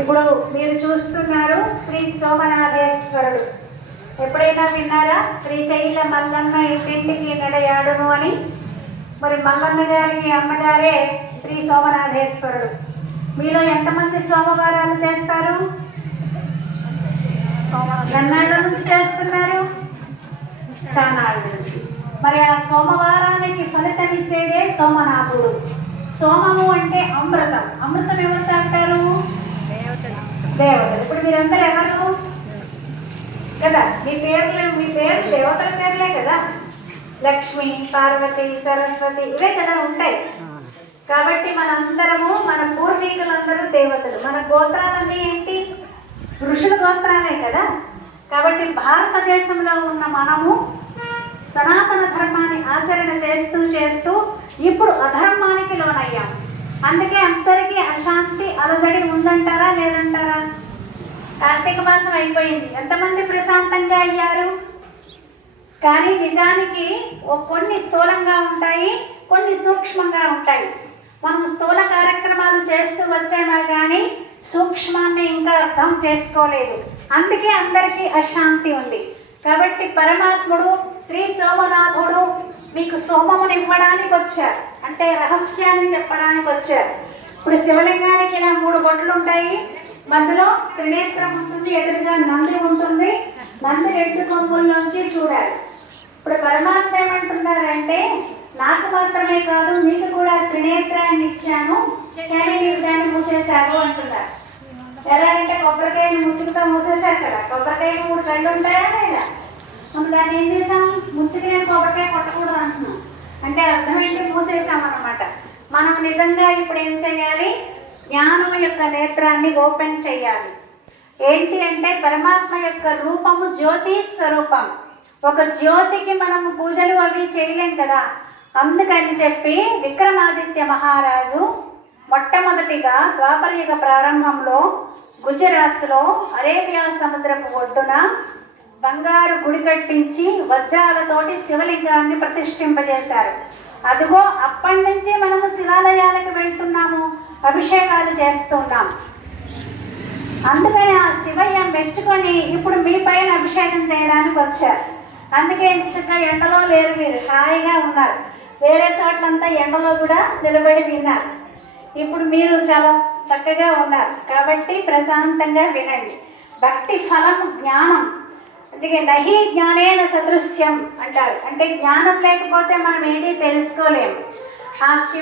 ఇప్పుడు మీరు చూస్తున్నారు శ్రీ సోమనాథేశ్వరుడు. ఎప్పుడైనా విన్నారా? శ్రీశైల మల్లన్న ఇంటింటికి నడయాడును అని? మరి మల్లన్న గారికి అమ్మగారే శ్రీ సోమనాథేశ్వరుడు. మీలో ఎంతమంది సోమవారాలు చేస్తారు? ఎన్నాళ్ళ నుంచి చేస్తున్నారు? చానాళ్ళ నుంచి. మరి ఆ సోమవారానికి ఫలితం ఇచ్చేదే సోమనాథుడు. సోమము అంటే అమృతం. అమృతం ఎవరు దేవతలు. ఇప్పుడు మీరందరూ ఎవరు? కదా మీ పేర్లు మీ పేరు దేవతల పేర్లే కదా. లక్ష్మి పార్వతి సరస్వతి ఇవే కదా ఉంటాయి. కాబట్టి మనందరము మన పూర్వీకులందరూ దేవతలు. మన గోత్రాలన్నీ ఏంటి? ఋషుల గోత్రాలే కదా. కాబట్టి భారతదేశంలో ఉన్న మనము సనాతన ధర్మాన్ని ఆచరణ చేస్తూ చేస్తూ ఇప్పుడు అధర్మానికి లోనయ్యాం. అందుకే అందరి అశాంతి అలజడి ఉందంటారా లేదంటారా? కార్తీక మాసం అయిపోయింది. ఎంతమంది ప్రశాంతంగా అయ్యారు? కానీ నిజానికి కొన్ని స్థూలంగా ఉంటాయి కొన్ని సూక్ష్మంగా ఉంటాయి. మనం స్థూల కార్యక్రమాలు చేస్తూ వచ్చామా కానీ సూక్ష్మాన్ని ఇంకా అర్థం చేసుకోలేదు. అందుకే అందరికీ అశాంతి ఉంది. కాబట్టి పరమాత్ముడు శ్రీ సోమనాథుడు మీకు సోమమునివ్వడానికి వచ్చారు. అంటే రహస్యాన్ని చెప్పడానికి వచ్చారు. ఇప్పుడు శివలింగానికి ఇలా మూడు బొట్లు ఉంటాయి. మధ్యలో త్రినేత్రం ఉంటుంది ఎదురుగా నంది ఉంటుంది. నంది రెండు కొమ్ముల్లోంచి చూడాలి. ఇప్పుడు పరమాత్మ ఏమంటున్నారంటే నాకు మాత్రమే కాదు నీకు కూడా త్రినేత్రాన్ని ఇచ్చాను. కానీ మీరు దాన్ని మూసేశారు అంటున్నారు. ఎలా అంటే కొబ్బరికాయని ముచ్చుకుతా మూసేశారు కదా. కొబ్బరికాయ మూడు కళ్ళు ఉంటాయా లేదా? మనం దాన్ని ఏం చేసాం ముచ్చుకి నేను కొబ్బరికాయ కొట్టకూడదు అంటున్నాం. అంటే అర్థం ఏంటి మూసేసాం అనమాట నిజంగా ఇప్పుడు ఏం చేయాలి? జ్ఞానం యొక్క నేత్రాన్ని ఓపెన్ చేయాలి. ఏంటి అంటే పరమాత్మ యొక్క రూపము జ్యోతి స్వరూపం. ఒక జ్యోతికి మనం పూజలు అవి చేయలేం కదా. అందుకని చెప్పి విక్రమాదిత్య మహారాజు మొట్టమొదటిగా ద్వాపరయుగ ప్రారంభంలో గుజరాత్లో అరేబియా సముద్రపు ఒడ్డున బంగారు గుడి కట్టించి వజ్రాలతోటి శివలింగాన్ని ప్రతిష్ఠింపజేశారు. అదిగో అప్పటి నుంచి మనము శివాలయాలకు వెళ్తున్నాము. అభిషేకాలు చేస్తున్నాం అందుకని ఆ శివయ్య మెచ్చుకొని ఇప్పుడు మీ పైన అభిషేకం చేయడానికి వచ్చారు. అందుకే చక్కగా ఎండలో లేరు మీరు. హాయిగా ఉన్నారు. వేరే చోట్లంతా ఎండలో కూడా నిలబడి విన్నారు. ఇప్పుడు మీరు చాలా చక్కగా ఉన్నారు. కాబట్టి ప్రశాంతంగా వినండి. భక్తి ఫలం జ్ఞానం. అందుకే నహి జ్ఞానేన సదృశ్యం అంటారు. అంటే జ్ఞానం లేకపోతే మనం ఏది తెలుసుకోలేము. ఆ శివ